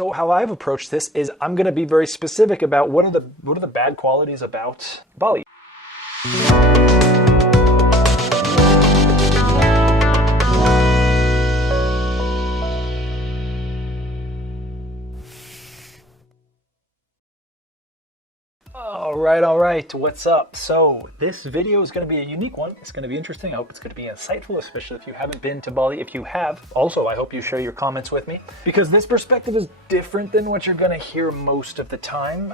So how I've approached this is I'm going to be very specific about what are the bad qualities about Bali. All right, what's up? So this video is going to be a unique one. It's going to be interesting. I hope it's going to be insightful, especially if you haven't been to Bali. If you have, also, I hope you share your comments with me, because this perspective is different than what you're going to hear most of the time.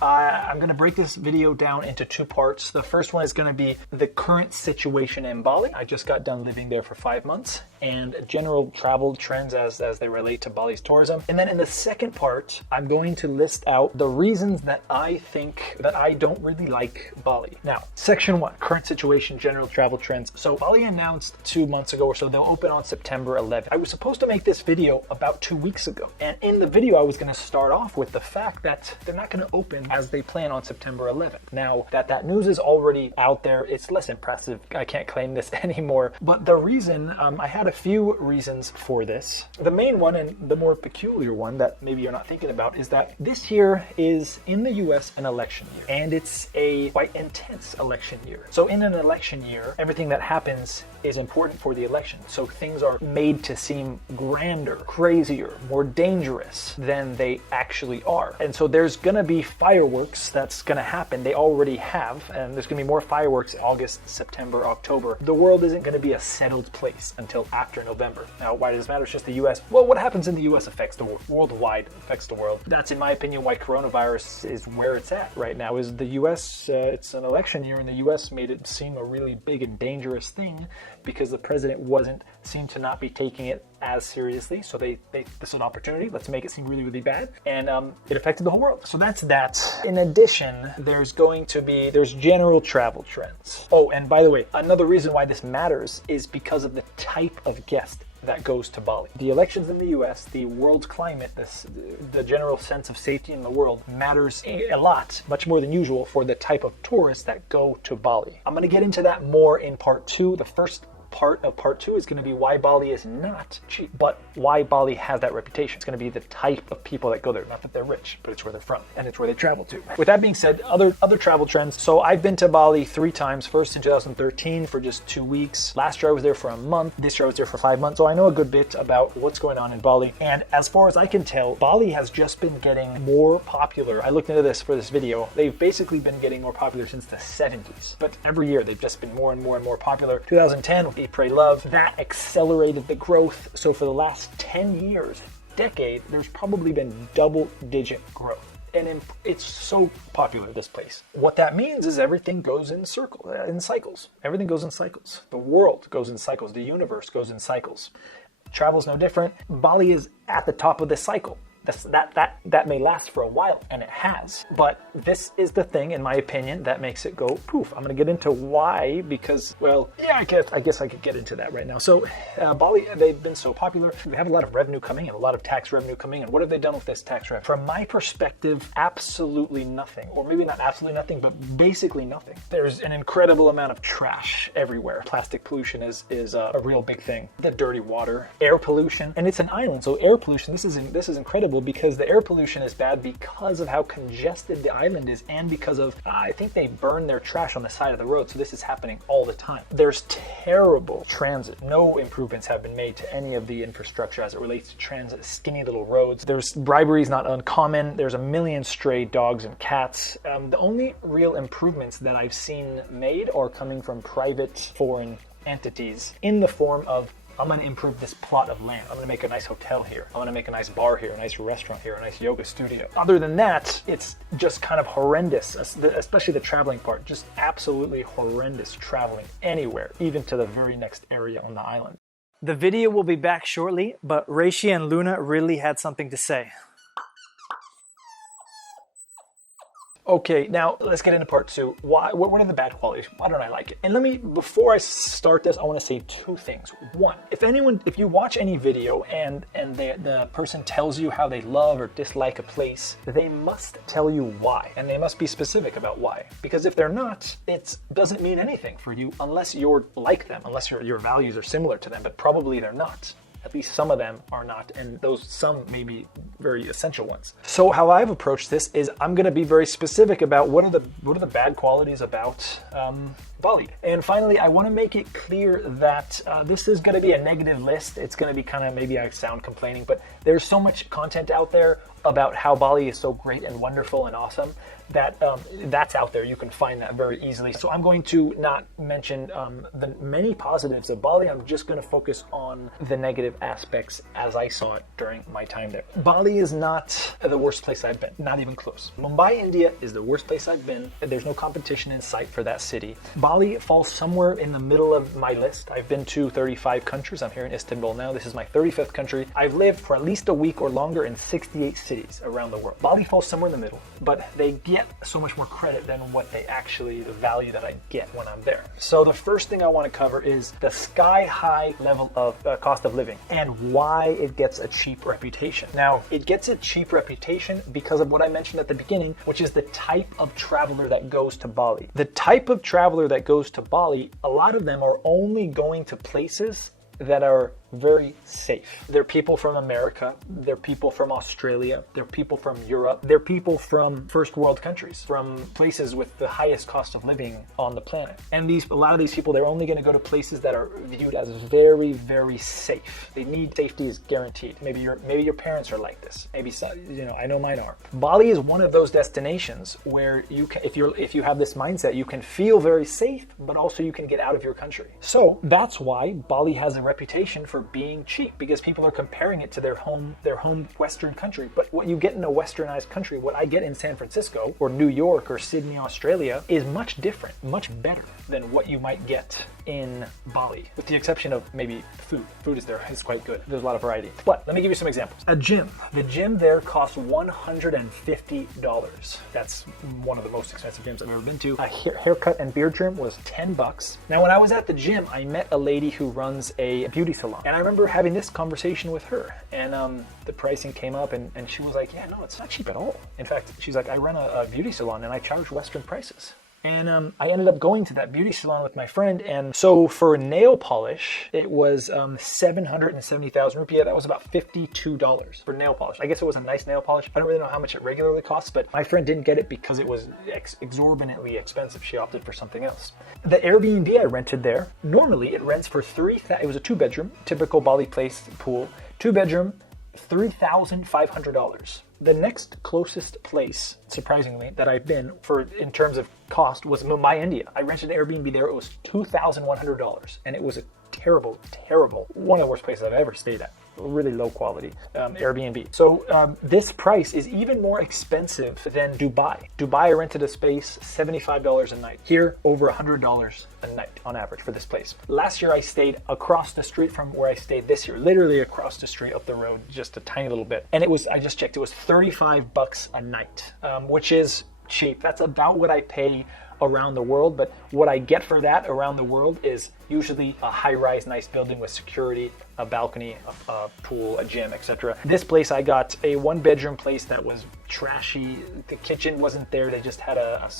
I'm going to break this video down into two parts. The first one is going to be the current situation in Bali. I just got done living there for 5 months, and general travel trends as they relate to Bali's tourism. And then in the second part, I'm going to list out the reasons that I think that I don't really like Bali. Now, section 1, current situation, general travel trends. So Bali announced 2 months ago or so they'll open on September 11th. I was supposed to make this video about 2 weeks ago. And in the video, I was going to start off with the fact that they're not going to open as they plan on September 11th. Now that news is already out there, it's less impressive. I can't claim this anymore. But the reason, I had a few reasons for this. The main one, and the more peculiar one that maybe you're not thinking about, is that this year is in the US an election year, and it's a quite intense election year. So in an election year, everything that happens is important for the election. So things are made to seem grander, crazier, more dangerous than they actually are. And so there's gonna be fireworks that's gonna happen. They already have, and there's gonna be more fireworks in August, September, October. The world isn't gonna be a settled place until after November. Now, why does it matter? It's just the US. Well, what happens in the US affects the world, worldwide affects the world. That's, in my opinion, why coronavirus is where it's at right now, is the US, it's an election year, and the US made it seem a really big and dangerous thing because the president seemed to not be taking it as seriously. So this is an opportunity. Let's make it seem really, really bad. And it affected the whole world. So that's that. In addition, there's general travel trends. Oh, and by the way, another reason why this matters is because of the type of guest that goes to Bali. The elections in the US, the world climate, the general sense of safety in the world matters a lot, much more than usual, for the type of tourists that go to Bali. I'm going to get into that more in part 2. The first part of part 2 is going to be why Bali is not cheap, but why Bali has that reputation. It's going to be the type of people that go there. Not that they're rich, but it's where they're from, and it's where they travel to. With that being said, other travel trends. So I've been to Bali 3 times. First in 2013 for just 2 weeks. Last year I was there for a month. This year I was there for 5 months. So I know a good bit about what's going on in Bali. And as far as I can tell, Bali has just been getting more popular. I looked into this for this video. They've basically been getting more popular since the 70s. But every year they've just been more and more and more popular. 2010 with Eat, Pray, Love, that accelerated the growth. So for the last 10 years, decade, there's probably been double-digit growth. And it's so popular, this place. What that means is everything goes in cycles. Everything goes in cycles. The world goes in cycles. The universe goes in cycles. Travel's no different. Bali is at the top of this cycle. That may last for a while, and it has. But this is the thing, in my opinion, that makes it go poof. I'm going to get into why, because, well, yeah, I guess I could get into that right now. So Bali, they've been so popular. We have a lot of revenue coming and a lot of tax revenue coming in. What have they done with this tax revenue? From my perspective, absolutely nothing. Or maybe not absolutely nothing, but basically nothing. There's an incredible amount of trash everywhere. Plastic pollution is a real big thing. The dirty water, air pollution, and it's an island, so air pollution, this is incredible, because the air pollution is bad because of how congested the island is, and because of, I think they burn their trash on the side of the road, so this is happening all the time. There's terrible transit. No improvements have been made to any of the infrastructure as it relates to transit. Skinny little roads. There's bribery is not uncommon. There's a million stray dogs and cats. The only real improvements that I've seen made are coming from private foreign entities in the form of, I'm going to improve this plot of land. I'm going to make a nice hotel here. I'm going to make a nice bar here, a nice restaurant here, a nice yoga studio. Other than that, it's just kind of horrendous, especially the traveling part. Just absolutely horrendous traveling anywhere, even to the very next area on the island. The video will be back shortly, but Reishi and Luna really had something to say. Okay, now let's get into part 2. What are the bad qualities? Why don't I like it? And before I start this, I want to say 2 things. 1, if you watch any video and the person tells you how they love or dislike a place, they must tell you why, and they must be specific about why. Because if they're not, it doesn't mean anything for you unless you're like them, unless your values are similar to them, but probably they're not. At least some of them are not, and those some may be very essential ones. So how I've approached this is I'm going to be very specific about what are the bad qualities about Bali. And finally, I want to make it clear that this is going to be a negative list. It's going to be kind of, maybe I sound complaining, but there's so much content out there about how Bali is so great and wonderful and awesome that that's out there. You can find that very easily. So I'm going to not mention the many positives of Bali. I'm just going to focus on the negative aspects as I saw it during my time there. Bali is not the worst place I've been, not even close. Mumbai, India is the worst place I've been. There's no competition in sight for that city. Bali falls somewhere in the middle of my list. I've been to 35 countries. I'm here in Istanbul now. This is my 35th country. I've lived for at least a week or longer in 68 cities around the world. Bali falls somewhere in the middle, but they get so much more credit than what they actually, the value that I get when I'm there. So the first thing I want to cover is the sky-high level of cost of living and why it gets a cheap reputation. Now, it gets a cheap reputation because of what I mentioned at the beginning, which is the type of traveler that goes to Bali. The type of traveler that goes to Bali, a lot of them are only going to places that are very safe. They're people from America, they're people from Australia, they're people from Europe, they're people from first world countries, from places with the highest cost of living on the planet. And a lot of these people, they're only going to go to places that are viewed as very, very safe. They need safety is guaranteed. Maybe your parents are like this. Maybe I know mine are. Bali is one of those destinations where you can, if you have this mindset, you can feel very safe, but also you can get out of your country. So that's why Bali has a reputation for being cheap, because people are comparing it to their home Western country. But what you get in a westernized country, what I get in San Francisco or New York or Sydney, Australia, is much different, much better than what you might get in Bali, with the exception of maybe food. Food is quite good. There's a lot of variety. But let me give you some examples. A gym. The gym there costs $150. That's one of the most expensive gyms I've ever been to. A haircut and beard trim was $10. Now, when I was at the gym, I met a lady who runs a beauty salon. And I remember having this conversation with her. And the pricing came up and she was like, yeah, no, it's not cheap at all. In fact, she's like, I run a beauty salon and I charge Western prices. And I ended up going to that beauty salon with my friend. And so for nail polish, it was 770,000 rupiah. That was about $52 for nail polish. I guess it was a nice nail polish. I don't really know how much it regularly costs, but my friend didn't get it because it was exorbitantly expensive. She opted for something else. The Airbnb I rented there, normally it rents for it was a 2-bedroom, typical Bali place pool, 2-bedroom, $3,500. The next closest place, surprisingly, that I've been in terms of cost was Mumbai, India. I rented an Airbnb there. It was $2,100, and it was a terrible, one of the worst places I've ever stayed at. Really low quality Airbnb. So this price is even more expensive than Dubai. Dubai, I rented a space, $75 a night. Here, over $100 a night on average for this place. Last year, I stayed across the street from where I stayed this year, literally across the street up the road, just a tiny little bit. And I just checked, it was $35 a night, which is cheap. That's about what I pay around the world, but what I get for that around the world is usually a high-rise, nice building with security, a balcony, a pool, a gym, etc. This place, I got a 1-bedroom place that was trashy. The kitchen wasn't there. They just had a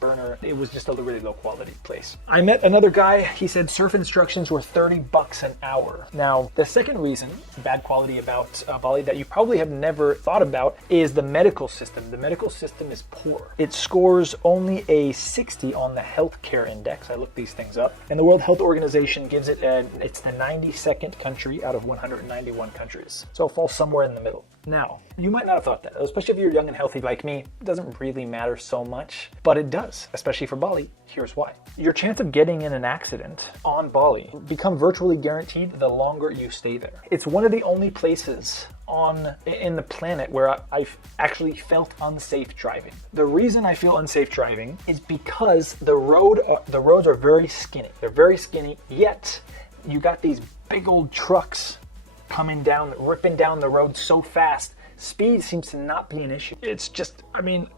burner. It was just a really low-quality place. I met another guy. He said surf instructions were $30 an hour. Now, the second reason, bad quality about Bali that you probably have never thought about is the medical system. The medical system is poor. It scores only a 60 on the healthcare index. I looked these things up, and the World Health Organization gives it it's the 92nd country out of 191 countries. So it falls somewhere in the middle. Now, you might not have thought that, especially if you're young and healthy like me. It doesn't really matter so much, but it does, especially for Bali. Here's why. Your chance of getting in an accident on Bali become virtually guaranteed the longer you stay there. It's one of the only places in the planet where I've actually felt unsafe driving. The reason I feel unsafe driving is because the roads are very skinny. They're very skinny, yet you got these big old trucks coming down, ripping down the road so fast. Speed seems to not be an issue. It's just,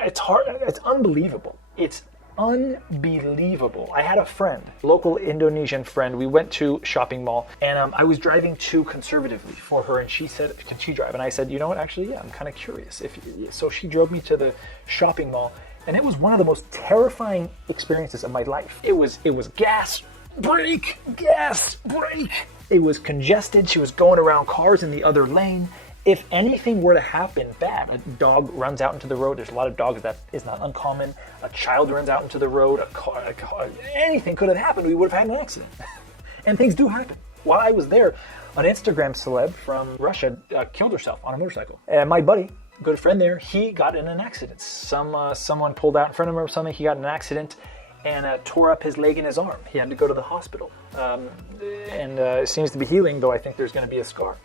it's hard. It's unbelievable. It's unbelievable. I had a friend, local Indonesian friend. We went to shopping mall, and I was driving too conservatively for her, and she said, "Can she drive?" And I said, "You know what? Actually, yeah, I'm kind of curious." So she drove me to the shopping mall, and it was one of the most terrifying experiences of my life. It was gas, brake, gas, brake. It was congested. She was going around cars in the other lane. If anything were to happen bad, a dog runs out into the road. There's a lot of dogs, that is not uncommon. A child runs out into the road, a car, anything could have happened. We would have had an accident. And things do happen. While I was there, an Instagram celeb from Russia killed herself on a motorcycle. And my buddy, good friend there, he got in an accident. Someone pulled out in front of him or something. He got in an accident and tore up his leg and his arm. He had to go to the hospital. It seems to be healing, though I think there's going to be a scar.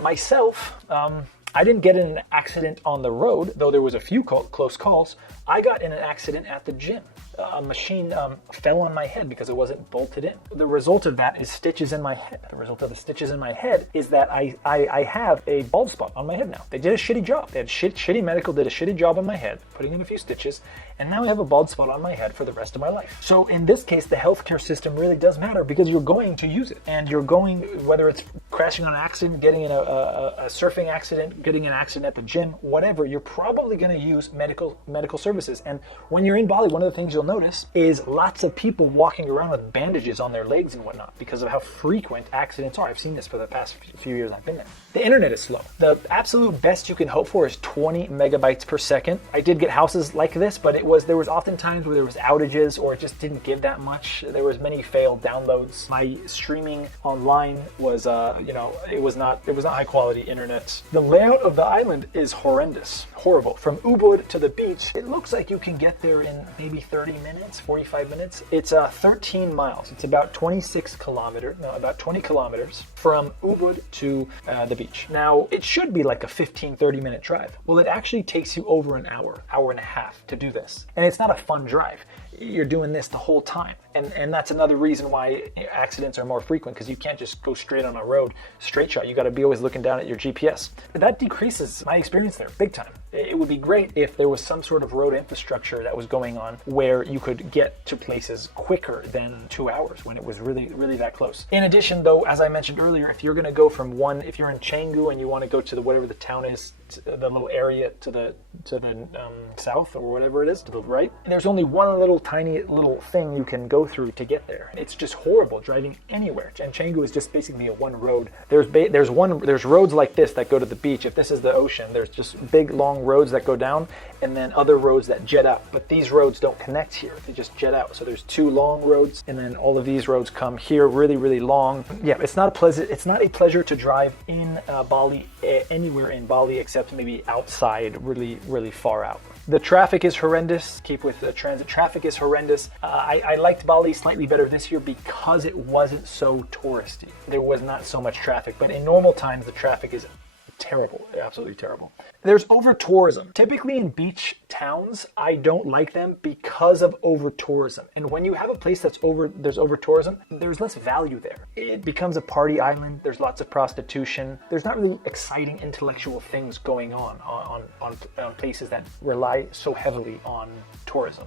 Myself, I didn't get in an accident on the road, though there was a few close calls. I got in an accident at the gym. A machine fell on my head because it wasn't bolted in. The result of that is stitches in my head. The result of the stitches in my head is that I have a bald spot on my head now. They did a shitty job. They had shitty medical, did a shitty job on my head, putting in a few stitches, and now I have a bald spot on my head for the rest of my life. So in this case, the healthcare system really does matter because you're going to use it. And you're going, whether it's crashing on an accident, getting in a surfing accident, getting in an accident at the gym, whatever, you're probably going to use medical services. And when you're in Bali, one of the things you'll notice is lots of people walking around with bandages on their legs and whatnot because of how frequent accidents are. I've seen this for the past few years I've been there. The internet is slow. The absolute best you can hope for is 20 megabytes per second. I did get houses like this, but there was often times where there was outages or it just didn't give that much. There was many failed downloads. My streaming online was, it was not high quality internet. The layout of the island is horrendous, horrible. From Ubud to the beach, it looks like you can get there in maybe 30 minutes, 45 minutes. It's 13 miles. It's about 20 kilometers from Ubud to the beach. Now, it should be like a 15-30 minute drive. Well, it actually takes you over an hour and a half to do this. And it's not a fun drive. You're doing this the whole time. And that's another reason why accidents are more frequent, because you can't just go straight on a road, straight shot. You got to be always looking down at your GPS. That decreases my experience there big time. It would be great if there was some sort of road infrastructure that was going on where you could get to places quicker than 2 hours when it was really, really that close. In addition, though, as I mentioned earlier, if you're going to go from if you're in Canggu and you want to go to whatever the town is, the little area to the south or whatever it is, to the right, there's only one tiny little thing you can go through to get there. It's just horrible driving anywhere. And Canggu is just basically a one road. There's roads like this that go to the beach. If this is the ocean, there's just big long roads that go down and then other roads that jet out. But these roads don't connect here. They just jet out. So there's two long roads and then all of these roads come here really, really long. Yeah, it's not a pleasure to drive in Bali, anywhere in Bali except maybe outside, really, really far out. The traffic is horrendous. Keep with the transit. Traffic is horrendous. I liked Bali slightly better this year because it wasn't so touristy. There was not so much traffic, but in normal times, the traffic is terrible, absolutely terrible. There's over-tourism. Typically in beach towns, I don't like them because of over-tourism. And when you have a place there's over-tourism, there's less value there. It becomes a party island. There's lots of prostitution. There's not really exciting intellectual things going on places that rely so heavily on tourism.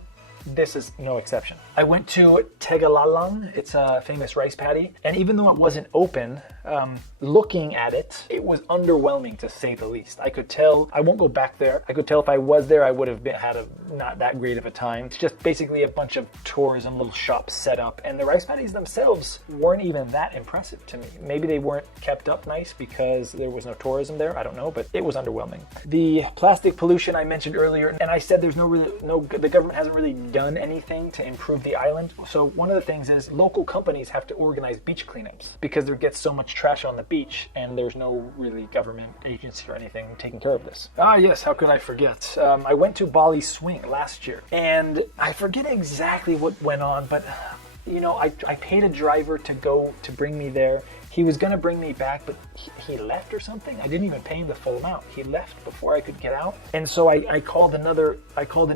This is no exception. I went to Tegalalang. It's a famous rice paddy. And even though it wasn't open, looking at it, it was underwhelming to say the least. I could tell, I won't go back there. I could tell if I was there, I would have had not that great of a time. It's just basically a bunch of tourism little shops set up. And the rice paddies themselves weren't even that impressive to me. Maybe they weren't kept up nice because there was no tourism there. I don't know, but it was underwhelming. The plastic pollution I mentioned earlier, and I said there's the government hasn't really done anything to improve the island. So one of the things is local companies have to organize beach cleanups because there gets so much trash on the beach and there's no really government agency or anything taking care of this. Ah yes, how could I forget? I went to Bali Swing last year and I forget exactly what went on, but I paid a driver to bring me there. He was going to bring me back, but he left or something. I didn't even pay him the full amount. He left before I could get out. And so I called an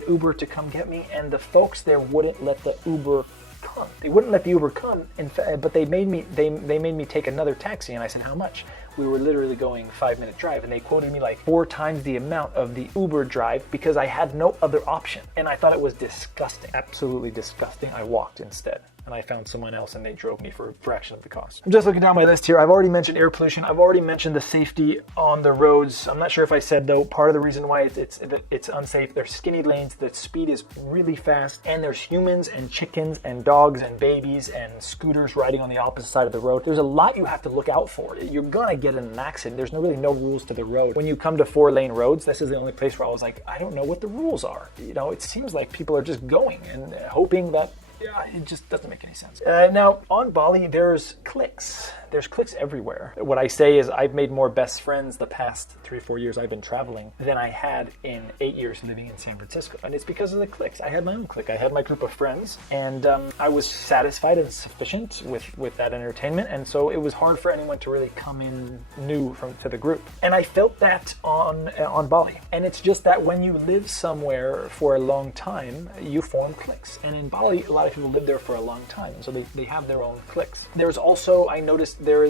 Uber to come get me, and the folks there wouldn't let the Uber come. They wouldn't let the Uber come, but they made me take another taxi, and I said, how much? We were literally going 5-minute drive, and they quoted me like 4 times the amount of the Uber drive because I had no other option. And I thought it was disgusting, absolutely disgusting. I walked instead. and I found someone else and they drove me for a fraction of the cost. I'm just looking down my list here. I've already mentioned air pollution. I've already mentioned the safety on the roads. I'm not sure if I said though, part of the reason why it's unsafe, there's skinny lanes, the speed is really fast, and there's humans and chickens and dogs and babies and scooters riding on the opposite side of the road. There's a lot you have to look out for. You're gonna get in an accident. There's really no rules to the road. When you come to 4-lane roads, this is the only place where I was like, I don't know what the rules are. You know, it seems like people are just going and hoping that, yeah, it just doesn't make any sense. Now, on Bali, there's cliques. There's cliques everywhere. What I say is I've made more best friends the past 3 or 4 years I've been traveling than I had in 8 years living in San Francisco. And it's because of the cliques. I had my own clique. I had my group of friends, and I was satisfied and sufficient with that entertainment. And so it was hard for anyone to really come in new to the group. And I felt that on Bali. And it's just that when you live somewhere for a long time, you form cliques. And in Bali, a lot of people live there for a long time, so they have their own cliques. There's also, I noticed there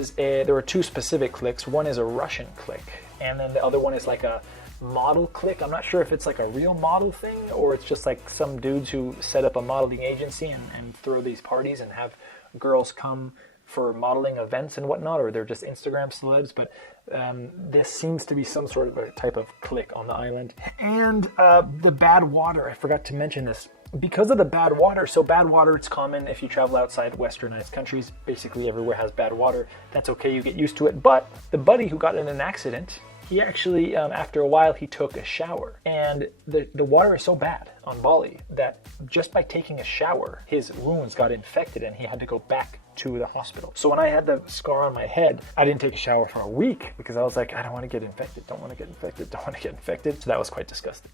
are 2 specific cliques. One is a Russian clique, and then the other one is like a model clique. I'm not sure if it's like a real model thing or it's just like some dudes who set up a modeling agency and throw these parties and have girls come for modeling events and whatnot, or they're just Instagram celebs, but this seems to be some sort of a type of clique on the island. And the bad water, I forgot to mention this. Because of the bad water, so bad water, it's common if you travel outside westernized countries, basically everywhere has bad water. That's okay, you get used to it. But the buddy who got in an accident, he actually, after a while, he took a shower. And the water is so bad on Bali that just by taking a shower, his wounds got infected and he had to go back to the hospital. So when I had the scar on my head, I didn't take a shower for a week because I was like, I don't want to get infected, don't want to get infected, don't want to get infected. So that was quite disgusting.